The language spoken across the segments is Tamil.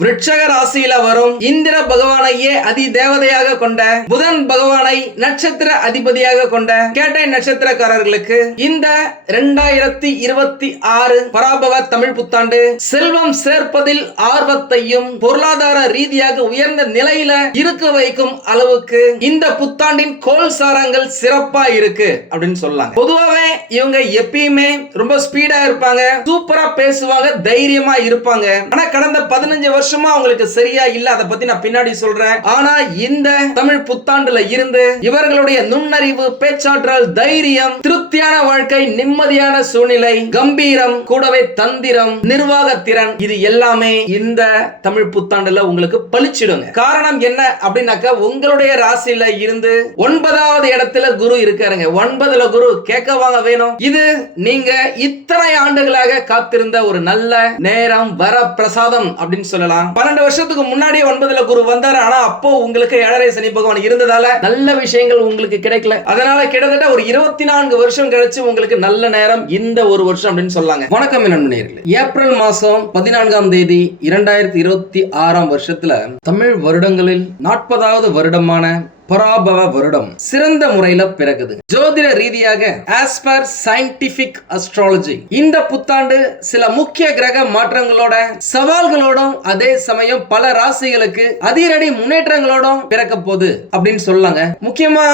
விருட்சக ராசியில வரும் இந்திர பகவானையே அதி தேவதையாக கொண்ட புதன் பகவானை நட்சத்திர அதிபதியாக கொண்ட கேட்டை நட்சத்திரக்காரர்களுக்கு இந்த 2026 பராபவ தமிழ் புத்தாண்டு செல்வம் சேர்ப்பதில் ஆர்வத்தையும் பொருளாதார ரீதியாக உயர்ந்த நிலையில இருக்க வைக்கும் அளவுக்கு இந்த புத்தாண்டின் கோல் சாரங்கள் சிறப்பா இருக்கு அப்படின்னு சொல்லலாம். பொதுவாவே இவங்க எப்பயுமே ரொம்ப ஸ்பீடா இருப்பாங்க, சூப்பரா பேசுவாங்க, தைரியமா இருப்பாங்க. ஆனா கடந்த 15 வருஷமா உங்களுக்கு சரியா இல்ல, அதை பத்தி நான் பின்னாடி சொல்றேன். ஆனா இந்த தமிழ் புத்தாண்டுல இருந்து இவர்களுடைய நுண்ணறிவு, பேச்சாற்றல், தைரியம், திருப்தியான வாழ்க்கை, நிம்மதியான சூழ்நிலை, கம்பீரம், கூடவே தந்திரம், நிர்வாக திறன், இது எல்லாமே இந்த தமிழ் புத்தாண்டுல உங்களுக்கு பளிச்சிடுங்க. காரணம் என்ன அப்படின்னாக்க உங்களுடைய ராசியில இருந்து 9வது இடத்துல குரு இருக்காருங்க. 9ல குரு கேட்கவாங்க வேணும். இது நீங்க இத்தனை ஆண்டுகளாக காத்திருந்த ஒரு நல்ல நேரம், வர பிரசாதம் அப்படின்னு சொல்லலாம். 12 வருஷத்துக்கு முன்னாடி 9ல குரு வந்தாரு. ஆனா அப்போ உங்களுக்கு 7.5 சனி பகவான் இருந்ததால நல்ல விஷயங்கள் உங்களுக்கு கிடைக்கல. அதனால கிட்டத்தட்ட ஒரு 24 வருஷம் கழிச்சு உங்களுக்கு நல்ல நேரம் இந்த ஒரு வருஷம் அப்படின்னு சொல்லாங்க. வணக்கம் நண்பர்களே. ஏப்ரல் மாசம் 14ஆம் தேதி 2026 வருஷத்துல தமிழ் வருடங்களில் 40வது வருடமான பராபவ வருடம் சிறந்த முறையில பிறகுது. ஜோதிட ரீதியாக as per scientific astrology இந்த புத்தாண்டு சில முக்கிய கிரக மாற்றங்களோட, சவால்களோடும், அதே சமயம் பல ராசிகளுக்கு அதிரடி முன்னேற்றங்களோடும் பிறக்க போகுது அப்படின்னு சொல்லாங்க. முக்கியமா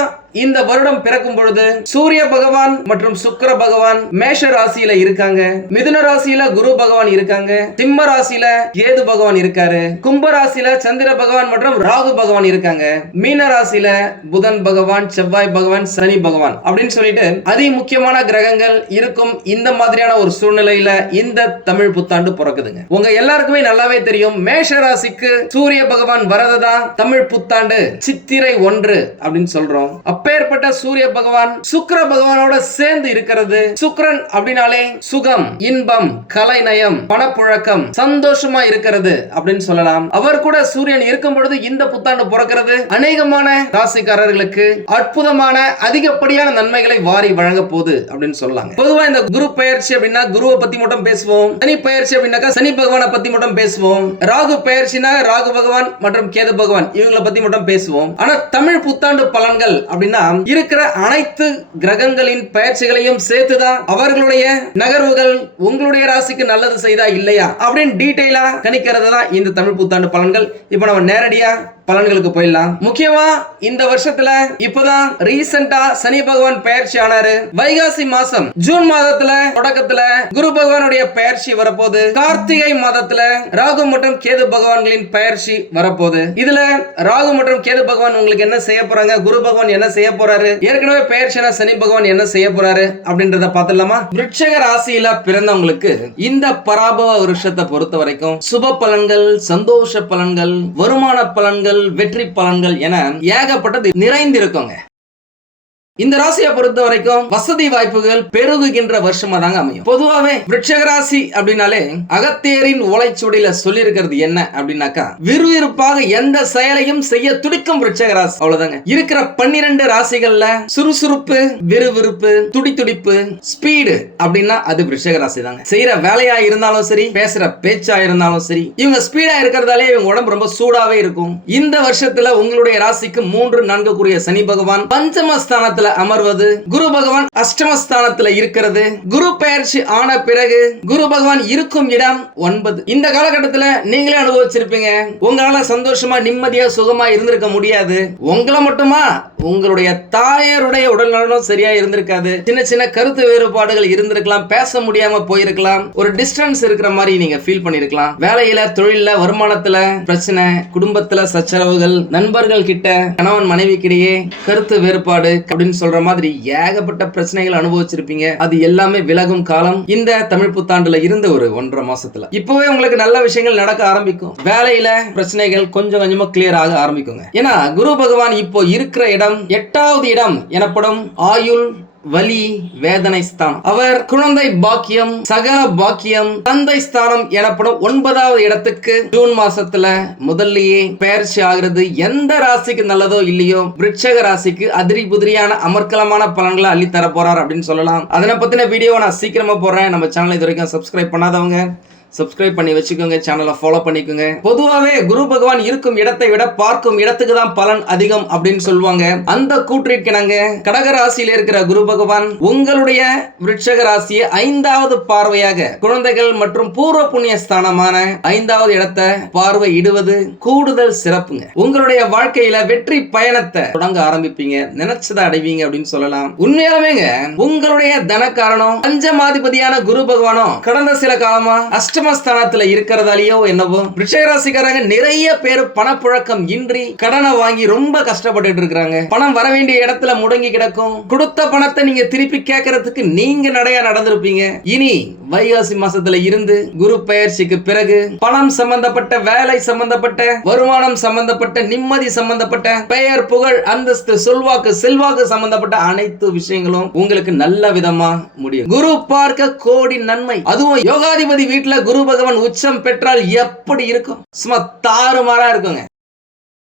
இந்த வருடம் பிறக்கும் பொழுது சூரிய பகவான் மற்றும் சுக்கிர பகவான் மேஷ ராசியில இருக்காங்க, மிதுன ராசியில குரு பகவான் இருக்காங்க, சிம்ம ராசியில கேது பகவான் இருக்காரு, கும்ப ராசியில சந்திர பகவான் மற்றும் ராகு பகவான் இருக்காங்க, மீன ராசியில புதன் பகவான், செவ்வாய் பகவான், சனி பகவான் அப்படின்னு சொல்லிட்டு அதி முக்கியமான கிரகங்கள் இருக்கும். இந்த மாதிரியான ஒரு சூழ்நிலையில இந்த தமிழ் புத்தாண்டு பிறக்குதுங்க. உங்க எல்லாருக்குமே நல்லாவே தெரியும், மேஷ ராசிக்கு சூரிய பகவான் வரதுதான் தமிழ் புத்தாண்டு சித்திரை 1 அப்படின்னு சொல்றோம். அப்பேற்பட்ட சூரிய பகவான் சுக்கிர பகவானோட சேர்ந்து இருக்கிறது. சுக்கிரன் அப்படினாலே சுகம், இன்பம், கலைநயம், பணப்புழக்கம், சந்தோஷமா இருக்கிறது அப்படின்னு சொல்லலாம். அவர் கூட சூரியன் இருக்கும் பொழுது இந்த புத்தாண்டு பிறக்கிறது அநேகமான ராசிக்காரர்களுக்கு அற்புதமான அதிகப்படியான நன்மைகளை வாரி வழங்க போகுது அப்படின்னு சொல்லலாம். பொதுவா இந்த குரு பெயர்ச்சி அப்படின்னா குருவை பத்தி மட்டும் பேசுவோம். சனி பெயர்ச்சி அப்படின்னாக்கா சனி பகவானை பத்தி மட்டும் பேசுவோம். ராகு பெயர்ச்சினா ராகு பகவான் மற்றும் கேது பகவான் இவங்களை பத்தி மட்டும் பேசுவோம். ஆனா தமிழ் புத்தாண்டு பலன்கள் அப்படின்னா இருக்கிற அனைத்து கிரகங்களின் பயிற்சிகளையும் சேர்த்துதான் அவர்களுடைய நகர்வுகள் உங்களுடைய ராசிக்கு நல்லது செய்தா இல்லையா அப்படின்னு டீடைலா கணிக்கிறது தான் இந்த தமிழ் புத்தாண்டு பலன்கள். இப்ப நம்ம நேரடியா பலன்களுக்கு போயிடலாம். முக்கியமா இந்த வருஷத்துல இப்பதான் ரீசெண்டா சனி பகவான் பெயர்ச்சி ஆனாரு. வைகாசி மாசம் ஜூன் மாதத்துல தொடக்கத்துல குரு பகவானுடைய பெயர்ச்சி வரப்போகுது. கார்த்திகை மாதத்துல ராகு மற்றும் கேது பகவான்களின் பெயர்ச்சி வரப்போகுது. இதுல ராகு மற்றும் கேது பகவான் உங்களுக்கு என்ன செய்ய போறாங்க, குரு பகவான் என்ன செய்ய போறாரு, ஏற்கனவே பெயர்ச்சினா சனி பகவான் என்ன செய்ய போறாரு அப்படின்றத பார்த்துடலாமா? விருட்சக ராசியில பிறந்தவங்களுக்கு இந்த பராபவ வருஷத்தை பொறுத்த வரைக்கும் சுப பலன்கள், சந்தோஷ பலன்கள், வருமான பலன்கள், வெற்றி பலன்கள் என ஏகப்பட்டது நிறைந்திருக்குங்க. இந்த ராசியை பொறுத்த வரைக்கும் வசதி வாய்ப்புகள் பெருகுகின்ற வருஷமா தாங்க அமையும். பொதுவாவே விருட்சக ராசி அப்படின்னாலே அகத்தியரின் ஓலைச்சுவடியில சொல்லி இருக்கிறது என்ன அப்படின்னாக்கா விறுவிறுப்பாக எந்த செயலையும் செய்ய துடிக்கும் விருட்சக ராசி. அவ்வளவுதாங்க. இருக்கிற 12 ராசிகள்ல சுறுசுறுப்பு, விறுவிறுப்பு, துடித்துடிப்பு, ஸ்பீடு அப்படின்னா அது விருட்சக ராசி தாங்க. செய்யற வேலையா இருந்தாலும் சரி, பேசுற பேச்சா இருந்தாலும் சரி, இவங்க ஸ்பீடா இருக்கிறதாலே இவங்க உடம்பு ரொம்ப சூடாவே இருக்கும். இந்த வருஷத்துல உங்களுடைய ராசிக்கு 3, 4 கூடிய சனி பகவான் பஞ்சமஸ்தானத்துல அமர்வது, குரு பகவான் அஷ்டமஸ்தானத்துல இருக்கிறது. குரு பெயர்ச்சி ஆன பிறகு குரு பகவான் இருக்கும் இடம் 9. இந்த காலகட்டத்துல நீங்களே அனுபவிச்சிருப்பீங்க. உங்களால சந்தோஷமா நிம்மதியா சுகமா இருந்திருக்க முடியாது. உங்களை மட்டுமா, உங்களுடைய தாயாருடைய உடல் நலனும் சரியா இருந்திருக்காது. சின்ன சின்ன கருத்து வேறுபாடுகள் இருந்திருக்கலாம், பேச முடியாம போயிருக்கலாம், ஒரு டிஸ்டன்ஸ் இருக்கிற மாதிரி நீங்க ஃபீல் பண்ணிருக்கலாம். வேலையில, தொழில, வருமானத்துல பிரச்சனை, குடும்பத்துல சச்சரவுகள், நண்பர்கள் கிட்ட, கணவன் மனைவிக்கிடையே கருத்து வேறுபாடு அப்படின்னு சொல்ற மாதிரி ஏகப்பட்ட பிரச்சனைகள் அனுபவிச்சிருப்பீங்க. அது எல்லாமே விலகும் காலம் இந்த தமிழ் புத்தாண்டுல இருந்த ஒரு 1.5 மாசத்துல. இப்பவே உங்களுக்கு நல்ல விஷயங்கள் நடக்க ஆரம்பிக்கும். வேலையில பிரச்சனைகள் கொஞ்சம் கொஞ்சமா கிளியர் ஆக ஆரம்பிக்குங்க. ஏன்னா குரு பகவான் இப்போ இருக்கிற இடம் 8வது இடம் எனப்படும் ஆயுள், வலி, வேதனை ஸ்தானம். அவர் குழந்தை பாக்கியம், சகல பாக்கியம், தந்தை ஸ்தானம் எனப்படும் 9வது இடத்துக்கு ஜூன் மாசத்துல முதல்லயே பெயர்ச்சி ஆகிறது. எந்த ராசிக்கு நல்லதோ இல்லையோ விருட்சக ராசிக்கு அதிரி புதிரியான அமர்க்கலமான பலன்களை அள்ளி தர போறார் அப்படின்னு சொல்லலாம். அதனை பத்தின வீடியோ நான் சீக்கிரமா போடுறேன். நம்ம சேனல் இது வரைக்கும் சப்ஸ்கிரைப் பண்ணாதவங்க சப்ஸ்கிரைப் பண்ணி வச்சுக்கோங்க, சேனலை ஃபாலோ பண்ணிக்கோங்க. பொதுவாகவே குரு பகவான் இருக்கும் இடத்தை விட பார்க்கும் இடத்துக்கு தான் பலன் அதிகம் அப்படின்னு சொல்லுவாங்க. அந்த கூற்றிற்கிணங்க கடக ராசியில் இருக்கிற குரு பகவான் உங்களுடைய விருட்சக ராசியை 5வது பார்வையாக குழந்தைகள் மற்றும் பூர்வ புண்ணிய ஸ்தானமான 5வது இடத்தை பார்வையிடுவது கூடுதல் சிறப்புங்க. உங்களுடைய வாழ்க்கையில வெற்றி பயணத்தை தொடங்க ஆரம்பிப்பீங்க, நினைச்சதை அடைவீங்க அப்படின்னு சொல்லலாம். உண்மையாலுமேங்க உங்களுடைய தனக்காரனும் பஞ்சமாதிபதியான குரு பகவானும் கடந்த சில காலமா அஷ்டமஸ்தானத்துல இருக்கிறதாலேயோ என்னவோ விருச்சிக ராசிக்காரங்க நிறைய பேர் பணப்புழக்கம் இன்றி கடனை வாங்கி ரொம்ப கஷ்டப்பட்டு இருக்காங்க. பணம் வர வேண்டிய இடத்துல முடங்கி கிடக்கும். கொடுத்த பணத்தை நீங்க திருப்பி கேட்கறதுக்கு நீங்க நடையா நடந்திருப்பீங்க. இனி வைகாசி மாசத்துல இருந்து குரு பெயர்ச்சிக்கு பிறகு பணம் சம்பந்தப்பட்ட, வேலை சம்பந்தப்பட்ட, வருமானம் சம்பந்தப்பட்ட, நிம்மதி சம்பந்தப்பட்ட, பெயர் புகழ் அந்தஸ்து சொல்வாக்கு செல்வாக்கு சம்பந்தப்பட்ட அனைத்து விஷயங்களும் உங்களுக்கு நல்ல விதமா முடியும். குரு பார்க்க கோடி நன்மை. அதுவும் யோகாதிபதி வீட்டுல குரு பகவான் உச்சம் பெற்றால் எப்படி இருக்கும்? சும்மா தாறுமாறா இருக்குங்க.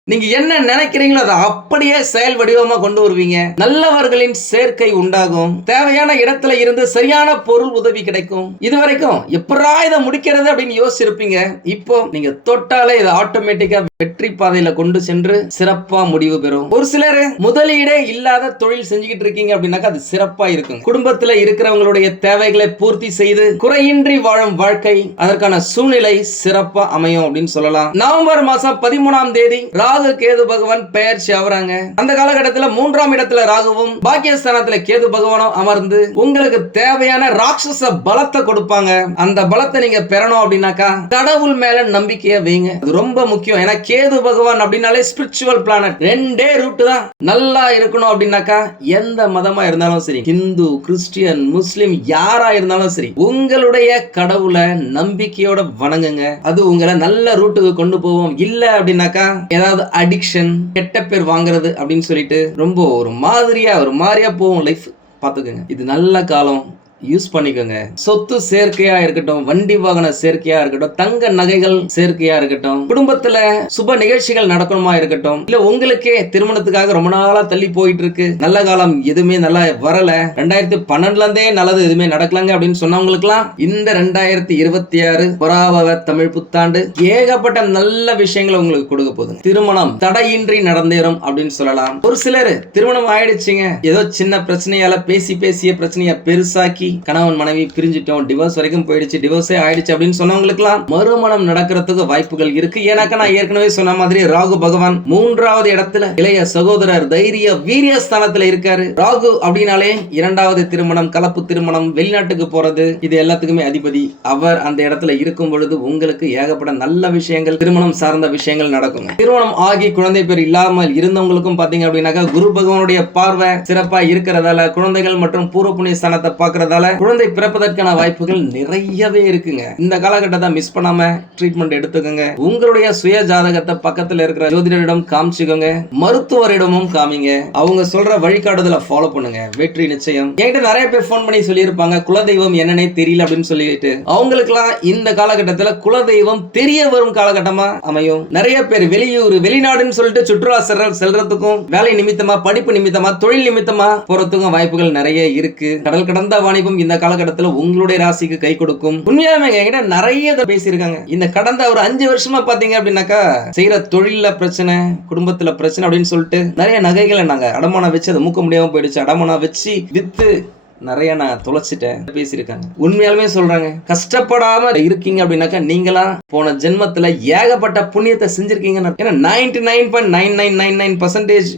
நீங்க என்ன நினைக்கிறீங்களோ அதை அப்படியே செயல் வடிவமா கொண்டு வருவீங்க. நல்லவர்களின் சேர்க்கை உண்டாகும். தேவையான இடத்துல இருந்து சரியான பொருள் உதவி கிடைக்கும். இதுவரைக்கும் எப்படா இதை முடிக்கிறது அப்படின்னு யோசிச்சிருப்பீங்க. இப்போ நீங்க தொட்டாலே இது ஆட்டோமேட்டிக்கா வெற்றி பாதையில கொண்டு சென்று சிறப்பா முடிவு பெறும். ஒரு சிலர் முதலீடே இல்லாத தொழில் செஞ்சுக்கிட்டு இருக்கீங்க அப்படின்னாக்கா அது சிறப்பா இருக்கும். குடும்பத்துல இருக்கிறவங்களுடைய தேவைகளை பூர்த்தி செய்து குறையின்றி வாழும் வாழ்க்கை, அதற்கான சூழ்நிலை சிறப்பா அமையும் அப்படின்னு சொல்லலாம். நவம்பர் மாசம் 13ஆம் தேதி ராகு கேது பகவான் பெயர்ச்சி ஆவறாங்க. அந்த காலகட்டத்தில் 3ஆம் இடத்துல ராகுவும் பாக்கியஸ்தானத்துல கேது பகவானும் அமர்ந்து உங்களுக்கு தேவையான ராட்சச பலத்தை கொடுப்பாங்க. அந்த பலத்தை நீங்க பெறணும் அப்படின்னாக்கா கடவுள் மேல நம்பிக்கையை வைங்க. அது ரொம்ப முக்கியம். ஏன்னா கேது பகவான் அப்படின்னாலே ஸ்பிரிச்சுவல் பிளானட். 2 ரூட் தான். நல்லா இருக்கணும் அப்படின்னாக்கா எந்த மதமா இருந்தாலும் சரி, ஹிந்து, கிறிஸ்டியன், முஸ்லிம் யாரா இருந்தாலும் சரி, உங்களுடைய கடவுளை நம்பிக்கையோட வணங்குங்க. அது உங்களை நல்ல ரூட்டுக்கு கொண்டு போவோம். இல்ல அப்படின்னாக்கா ஏதாவது அடிக்ஷன், கெட்ட பேர் வாங்குறது அப்படின்னு சொல்லிட்டு ரொம்ப ஒரு மாதிரியா போகும் லைஃப். பாத்துக்கோங்க, இது நல்ல காலம், யூஸ் பண்ணிக்கோங்க. சொத்து சேர்க்கையா இருக்கட்டும், வண்டி வாகன சேர்க்கையா இருக்கட்டும், தங்க நகைகள் சேர்க்கையா இருக்கட்டும், குடும்பத்துல சுப நிகழ்ச்சிகள் நடக்கணுமா இருக்கட்டும், இல்ல உங்களுக்கே திருமணத்துக்காக ரொம்ப நாளா தள்ளி போயிட்டு இருக்கு, நல்ல காலம் எதுவுமே நல்லா வரல, 2012ல இருந்தே நல்லது எதுவுமே நடக்கலங்க அப்படின்னு சொன்னவங்களுக்குலாம் இந்த 2026 பராபவ தமிழ் புத்தாண்டு ஏகப்பட்ட நல்ல விஷயங்களை உங்களுக்கு கொடுக்க போகுது. திருமணம் தடையின்றி நடந்தேறும் அப்படின்னு சொல்லலாம். ஒரு சிலர் திருமணம் ஆயிடுச்சுங்க, ஏதோ சின்ன பிரச்சனையால பேசிய பிரச்சனைய பெருசாக்கி கணவன் மனைவி பிரிஞ்சிட்டோம், டிவோர்ஸ் வரைக்கும் போயிடுச்சு, டிவோர்ஸே ஆயிடுச்சு அப்படின்னு சொன்னவங்களுக்குலாம் மறுமணம் நடக்கிறதுக்கு வாய்ப்புகள் இருக்கு. ஏன்னாக்கா நான் ஏற்கனவே சொன்ன மாதிரி ராகு பகவான் 3வது இடத்துல இளைய சகோதரர் தைரிய வீரிய ஸ்தானத்துல இருக்காரு. ராகு அப்படின்னாலே 2வது திருமணம், கலப்பு திருமணம், வெளிநாட்டுக்கு போறது, இது எல்லாத்துக்குமே அதிபதி. அவர் அந்த இடத்துல இருக்கும் பொழுது உங்களுக்கு ஏகப்பட்ட நல்ல விஷயங்கள், திருமணம் சார்ந்த விஷயங்கள் நடக்கும். திருமணம் ஆகி குழந்தை பேர் இல்லாமல் இருந்தவங்களுக்கும் பாத்தீங்க அப்படின்னாக்கா குரு பகவானுடைய பார்வை சிறப்பா இருக்கிறதால, குழந்தைகள் மற்றும் பூர்வ புண்ணிய ஸ்தானத்தை பார்க்கறதால குழந்தை பிறப்பதற்கான வாய்ப்புகள் நிறையவே இருக்குங்க. இந்த காலகட்டத்தை மிஸ் பண்ணாம ட்ரீட்மெண்ட் எடுத்துக்கோங்க. உங்களுடைய சுய ஜாதகத்தை பக்கத்துல இருக்கிற ஜோதிடரிடம் காமிச்சுக்கோங்க, மருத்துவரிடமும் காமிங்க. அவங்க சொல்ற வழிகாட்டுதலை ஃபாலோ பண்ணுங்க, வெற்றி நிச்சயம். என்கிட்ட நிறைய பேர் போன் பண்ணி சொல்லியிருப்பாங்க குலதெய்வம் என்னன்னே தெரியல அப்படின்னு சொல்லிட்டு. அவங்களுக்குலாம் இந்த காலகட்டத்தில் குலதெய்வம் தெரிய வரும் காலகட்டமா அமையும். நிறைய பேர் வெளியூர் வெளிநாடுன்னு சொல்லிட்டு சுற்றுலா செல்றதுக்கும், வேலை நிமித்தமா, படிப்பு நிமித்தமா, தொழில் நிமித்தமா போறதுக்கும் வாய்ப்புகள் நிறைய இருக்கு. கடல் கடந்த வாணிபம் இந்த காலகட்டத்தில் உங்களுடைய ராசிக்கு கை கொடுக்கும். உண்மையாவே என்கிட்ட நிறைய பேசியிருக்காங்க. இந்த கடந்த ஒரு 5 வருஷமா பாத்தீங்க அப்படின்னாக்கா செய்யற தொழில பிரச்சனை, குடும்பத்துல பிரச்சனை அப்படின்னு சொல்லிட்டு நிறைய நகைகளை நாங்க அடமானம் வச்சு அதை மூக்க முடியாம போயிடுச்சு. அடமானம் வச்சு வித்து நிறைய நான் தொலைச்சிட்டேன் பேசியிருக்காங்க. உண்மையாலுமே சொல்றாங்க, கஷ்டப்படாம இருக்கீங்க அப்படின்னாக்கா நீங்களா போன ஜென்மத்துல ஏகப்பட்ட புண்ணியத்தை செஞ்சிருக்கீங்க. ஏன்னா 99.9999%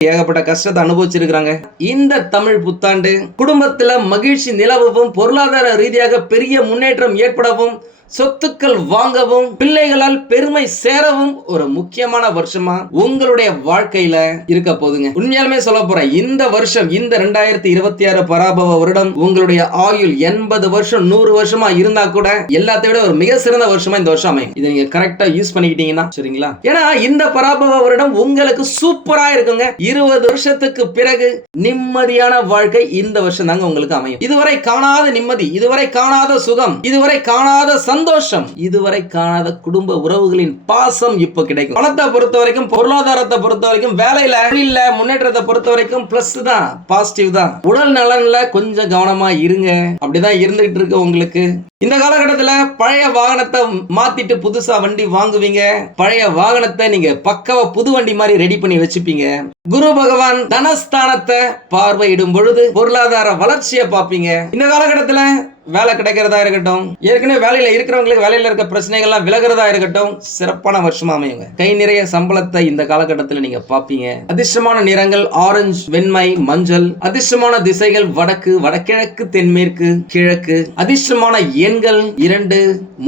ஏகப்பட்ட கஷ்டத்தை அனுபவிச்சிருக்காங்க. இந்த தமிழ் புத்தாண்டு குடும்பத்துல மகிழ்ச்சி நிலவவும், பொருளாதார ரீதியாக பெரிய முன்னேற்றம் ஏற்படவும், சொத்துக்கள் வாங்கவும், பிள்ளைகளால் பெருமை சேரவும் ஒரு முக்கியமான வருஷமா உங்களுடைய வாழ்க்கையில இருக்க போதுங்க. உண்மையாலுமே சொல்ல போறேன், இந்த வருஷம், இந்த 2026 பராபவ வருடம் உங்களுடைய ஆயுள் 80 வருஷம் 100 வருஷமா இருந்தா கூட எல்லாத்தை விட ஒரு மிக சிறந்த வருஷமா இந்த வருஷம் அமையும். இதை நீங்க கரெக்டா யூஸ் பண்ணிக்கிட்டீங்கன்னா சரிங்களா? ஏன்னா இந்த பராபவ வருடம் உங்களுக்கு சூப்பரா இருக்குங்க. 20 வருஷத்துக்கு பிறகு நிம்மதியான வாழ்க்கை இந்த வருஷம் தாங்க உங்களுக்கு அமையும். இதுவரை காணாத நிம்மதி, இதுவரை காணாத சுகம், இதுவரை காணாத சந்தோஷம், இதுவரை காணாத குடும்ப உறவுகளின் பாசம் இப்ப கிடைக்கும். பணத்தை பொறுத்த வரைக்கும், பொருளாதாரத்தை பொறுத்த வரைக்கும், வேலையில தொழில்ல முன்னேற்றத்தை பொறுத்த வரைக்கும் பிளஸ் தான், பாசிட்டிவ் தான். உடல் நலன்ல கொஞ்சம் கவனமா இருங்க. அப்படிதான் இருந்துகிட்டு இருக்கு உங்களுக்கு. இந்த காலகட்டத்துல பழைய வாகனத்தை மாத்திட்டு புதுசா வண்டி வாங்குவீங்க. பழைய வாகனத்தை நீங்க பக்கவா புது வண்டி மாதிரி ரெடி பண்ணி வச்சுப்பீங்க. குரு பகவான் தனஸ்தானத்தை பார்வையிடும் பொழுது பொருளாதார வளர்ச்சியை பார்ப்பீங்க. இந்த காலகட்டத்துல வேலை கிடைக்கிறதா இருக்கட்டும், ஏற்கனவே வேலையில இருக்கிறவங்களுக்கு வேலையில இருக்க பிரச்சனைகள்லாம் விலகிறதா இருக்கட்டும், சிறப்பான வருஷமா அமையுங்க. கை நிறைய சம்பளத்தை இந்த காலகட்டத்தில் நீங்க பாப்பீங்க. அதிர்ஷ்டமான நிறங்கள் ஆரஞ்சு, வெண்மை, மஞ்சள். அதிர்ஷ்டமான திசைகள் வடக்கு, வடகிழக்கு, தென்மேற்கு, கிழக்கு. அதிர்ஷ்டமான எண்கள் 2,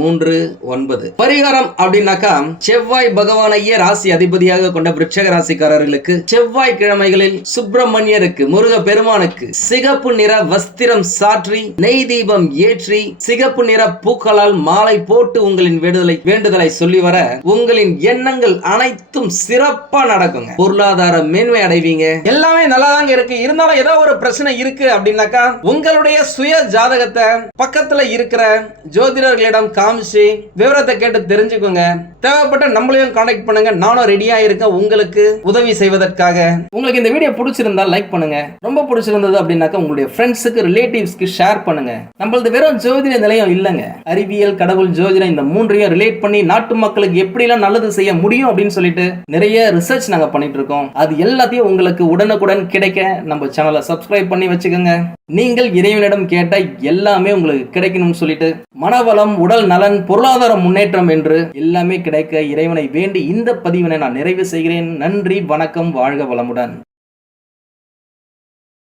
3, 9. பரிகாரம் அப்படின்னாக்கா, செவ்வாய் பகவானையே ராசி அதிபதியாக கொண்ட விருட்சக ராசிக்காரர்களுக்கு செவ்வாய் கிழமைகளில் சுப்பிரமணியருக்கு, முருக பெருமானுக்கு சிகப்பு நிற வஸ்திரம் சாற்றி நெய் தீபம் ஏற்றி சிகப்பு நிற பூக்களால் மாலை போட்டு உங்களின் வேண்டுதலை சொல்லி வர உங்களின் எண்ணங்கள் அனைத்தும் சிறப்பா நடக்குங்க. பொருளாதார மேன்மை அடைவீங்க. எல்லாமே நல்லாதாங்க இருக்கு. இருந்தாலும் ஏதோ ஒரு பிரச்சனை இருக்கு அப்படின்னாக்கா உங்களுடைய சுய ஜாதகத்தை பக்கத்துல இருக்கிற ஜோதிடர்களிடம் காமிச்சு விவரத்தை கேட்டு தெரிஞ்சுக்கோங்க. தேவைப்பட்ட நம்மளையும் கான்டாக்ட் பண்ணுங்க. நானும் ரெடியா இருக்கேன் உங்களுக்கு உதவி செய்வதற்காக. உங்களுக்கு இந்த வீடியோ பிடிச்சிருந்தா லைக் பண்ணுங்க. ரொம்ப பிடிச்சிருந்தது அப்படின்னாக்கா உங்களுடைய ஃப்ரெண்ட்ஸுக்கு, ரிலேட்டிவ்ஸ்க்கு ஷேர் பண்ணுங்க. நம்மளது வெறும் ஜோதிட நிலையம் இல்லைங்க. அறிவியல், கடவுள், ஜோதிடம் இந்த மூன்றையும் ரிலேட் பண்ணி நாட்டு மக்களுக்கு எப்படிலாம் நல்லது செய்ய முடியும் அப்படின்னு சொல்லிட்டு நிறைய ரிசர்ச் நாங்க பண்ணிட்டு இருக்கோம். அது எல்லாத்தையும் உங்களுக்கு உடனுக்குடன் கிடைக்க நம்ம சேனலை சப்ஸ்கிரைப் பண்ணி வச்சுக்கோங்க. நீங்கள் இறைவனிடம் கேட்ட எல்லாமே உங்களுக்கு கிடைக்கணும்னு சொல்லிட்டு மனவளம், உடல் நலன், பொருளாதார முன்னேற்றம் என்று எல்லாமே கிடைக்க இறைவனை வேண்டி இந்த பதிவினை நான் நிறைவு செய்கிறேன். நன்றி, வணக்கம், வாழ்க வளமுடன்.